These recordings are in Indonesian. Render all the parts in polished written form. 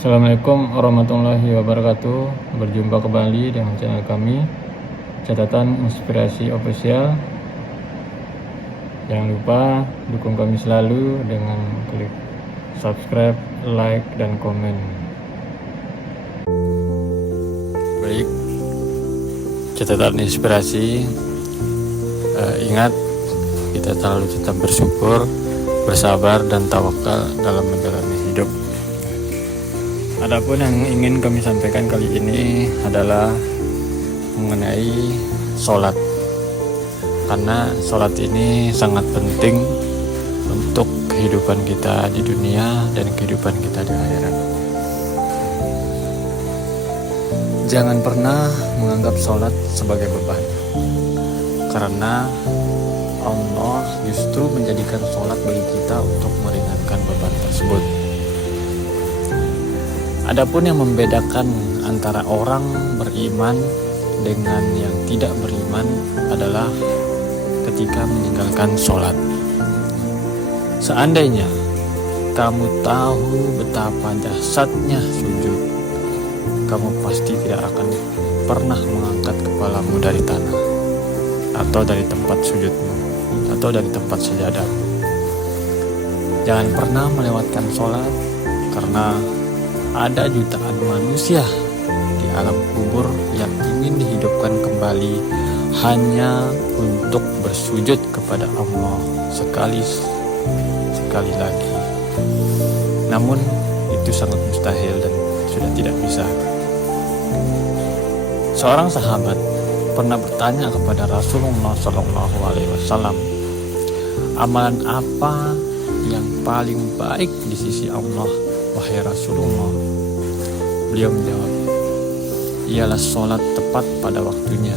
Assalamualaikum warahmatullahi wabarakatuh. Berjumpa kembali dengan channel kami, Catatan Inspirasi Official. Jangan lupa dukung kami selalu dengan klik subscribe, like, dan komen. Baik, Catatan Inspirasi, ingat kita selalu tetap bersyukur, bersabar, dan tawakal dalam menjalani hidup. Adapun yang ingin kami sampaikan kali ini adalah mengenai sholat, karena sholat ini sangat penting untuk kehidupan kita di dunia dan kehidupan kita di akhirat. Jangan pernah menganggap sholat sebagai beban, karena Allah justru menjadikan sholat bagi kita untuk meringankan beban tersebut. Adapun yang membedakan antara orang beriman dengan yang tidak beriman adalah ketika meninggalkan sholat. Seandainya kamu tahu betapa dahsyatnya sujud, kamu pasti tidak akan pernah mengangkat kepalamu dari tanah, atau dari tempat sujudmu, atau dari tempat sajadamu. Jangan pernah melewatkan sholat, karena ada jutaan manusia di alam kubur yang ingin dihidupkan kembali hanya untuk bersujud kepada Allah sekali lagi. Namun itu sangat mustahil dan sudah tidak bisa. Seorang sahabat pernah bertanya kepada Rasulullah SAW, amalan apa yang paling baik di sisi Allah, wahai Rasulullah? Beliau menjawab, ialah sholat tepat pada waktunya.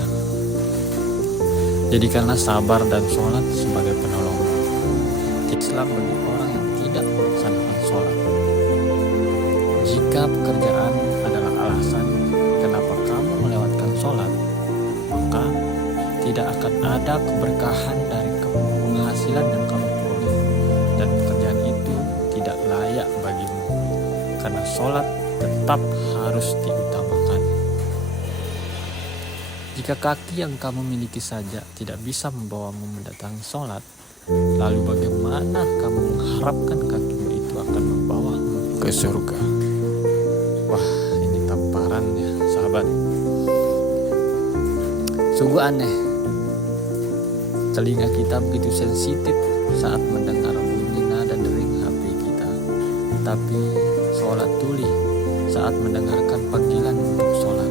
Jadikanlah sabar dan sholat sebagai penolong. Islam bagi orang yang tidak melaksanakan sholat. Jika pekerjaan adalah alasan kenapa kamu melewatkan sholat, maka tidak akan ada keberkahan dari penghasilan yang kamu peroleh, dan pekerjaan itu tidak layak bagimu, karena sholat tetap harus diutamakan. Jika kaki yang kamu miliki saja tidak bisa membawamu mendatangi sholat, lalu bagaimana kamu mengharapkan kakimu itu akan membawamu ke surga? Wah, ini tamparan ya sahabat. Sungguh aneh, telinga kita begitu sensitif saat mendengar bunyi nada dering HP kita, tapi sholat tuli saat mendengarkan panggilan untuk sholat.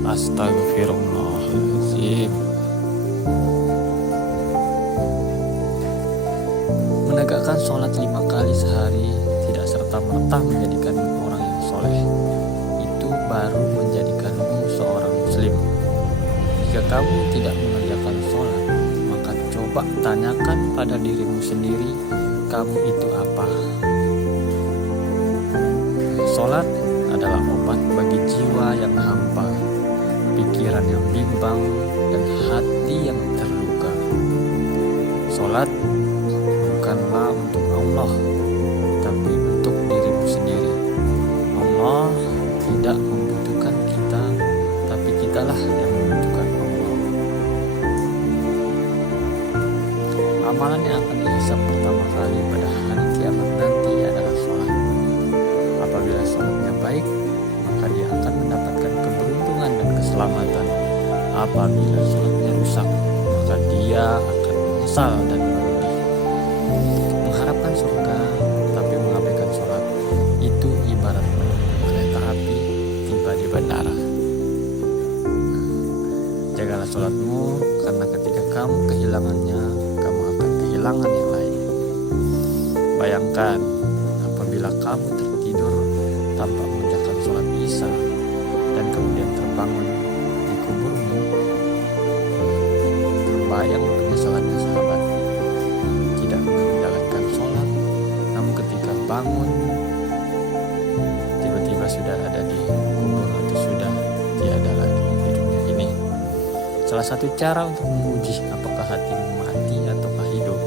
Astagfirullahaladzim. Menegakkan sholat 5 kali sehari tidak serta-merta menjadikanmu orang yang soleh. Itu baru menjadikanmu seorang muslim. Jika kamu tidak mengerjakan sholat, maka coba tanyakan pada dirimu sendiri, kamu itu apa? Sholat adalah obat bagi jiwa yang hampa, pikiran yang bimbang, dan hati yang terluka. Sholat bukanlah untuk Allah, tapi untuk dirimu sendiri. Allah tidak membutuhkan kita, tapi kitalah yang membutuhkan Allah. Amalan yang akan dihisab pertama kali pada hari kiamat nanti adalah sholat. Apabila sholatnya baik, maka dia akan mendapatkan keberuntungan dan keselamatan. Apabila sholatnya rusak, maka dia akan menyesal dan merugi. Mengharapkan surga tapi mengabaikan sholat, itu ibarat menunggu kereta api tiba di bandara. Jagalah sholatmu, karena ketika kamu kehilangannya, kamu akan kehilangan yang lain. Bayangkan apabila kamu tertidur tanpa mengerjakan sholat isya dan kemudian terbangun di kuburmu, terbayang penyesalannya sahabat. Tidak menjalankan sholat, namun ketika bangun tiba-tiba sudah ada di kubur atau sudah tiada lagi di dunia ini. Salah satu cara untuk menguji apakah hatimu mati ataukah hidup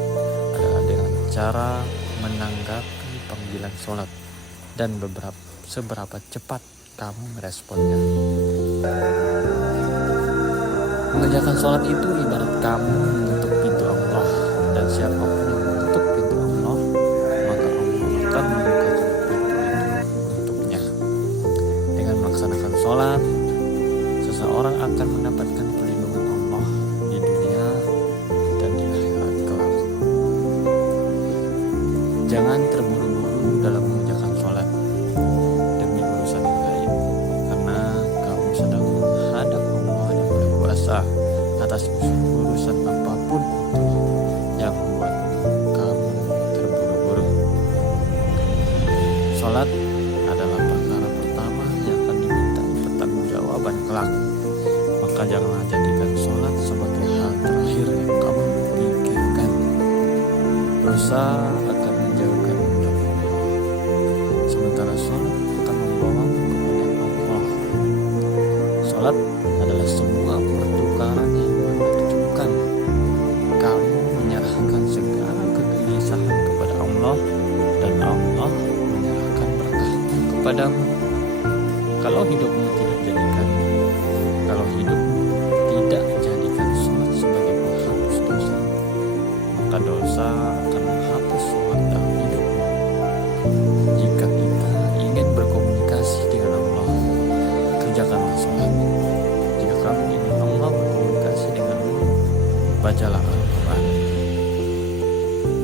adalah dengan cara menanggapi panggilan sholat dan beberapa seberapa cepat kamu meresponnya. Mengerjakan sholat itu ibarat kamu menutup pintu Allah, dan siapapun yang menutup pintu Allah, maka Allah akan membuka pintu itu untuknya. Dengan melaksanakan sholat, seseorang akan mendapatkan perlindungan Allah di dunia dan di akhirat kelak. Jangan terburu-buru dalam mengerjakan sholat demi urusan yang lain, karena kamu sedang menghadap Allah yang berkuasa atas urusan apapun itu yang membuat kamu terburu-buru. Sholat adalah perkara pertama yang akan diminta pertanggungjawaban kelak. Maka janganlah jadikan sholat sebagai hal terakhir yang kamu pikirkan. Dosa akan menjauhkanmu dari Allah, sementara sholat akan membawamu kepada Allah. Sholat adalah semua pertukaran yang menunjukkan kamu menyerahkan segala kegelisahan kepada Allah, dan Allah menyerahkan berkahnya kepadamu. Kalau hidupmu tidak jadikan sholat sebagai penghapus dosa, maka dosa akan menghapus sholat dalam hidupmu. Jika kita ingin berkomunikasi dengan Allah, kerjakanlah sholat. Jika kamu ingin Allah berkomunikasi denganmu, bacalah Al-Quran.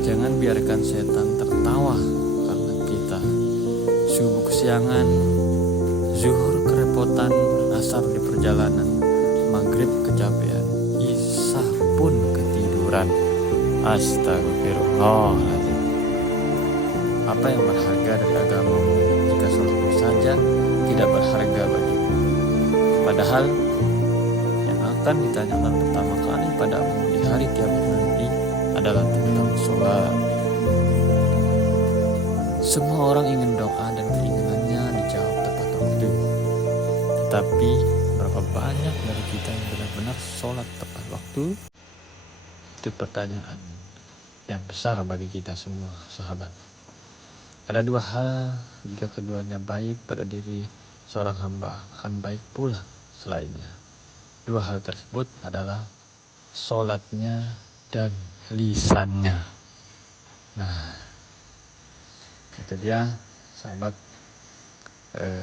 Jangan biarkan setan tertawa karena kita subuh kesiangan, zuhur kerepotan, asar di perjalanan, maghrib kecapean, isya pun ketiduran. Astagfirullahaladzim. Apa yang berharga dari agamamu jika sholatmu saja tidak berharga bagimu? Padahal yang akan ditanyakan pertama kali padamu di hari kiamat nanti adalah tentang sholat. Semua orang ingin doa dan keinginannya dijawab tepat waktu. Tetapi berapa banyak dari kita yang benar-benar sholat tepat waktu? Itu pertanyaan yang besar bagi kita semua, sahabat. Ada dua hal, jika keduanya baik pada diri seorang hamba, akan baik pula selainnya. Dua hal tersebut adalah sholatnya dan lisannya. Nah, itu dia, sahabat,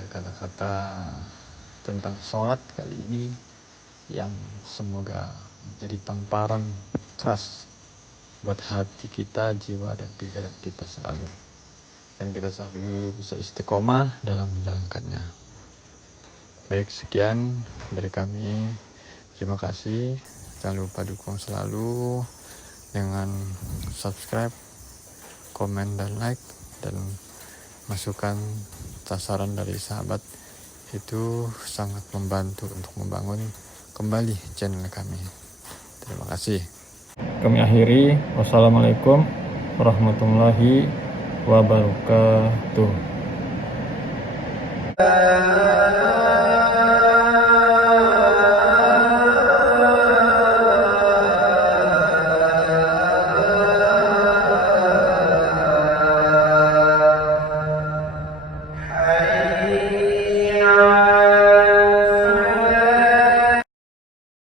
kata-kata tentang sholat kali ini yang semoga menjadi tamparan keras buat hati kita, jiwa dan pikiran kita selalu, dan kita selalu bisa istiqomah dalam menjalankannya. Baik, sekian dari kami. Terima kasih. Jangan lupa dukung selalu dengan subscribe, komen dan like, dan masukan sasaran dari sahabat itu sangat membantu untuk membangun kembali channel kami. Terima kasih. Kami akhiri. Wassalamualaikum warahmatullahi wabarakatuh.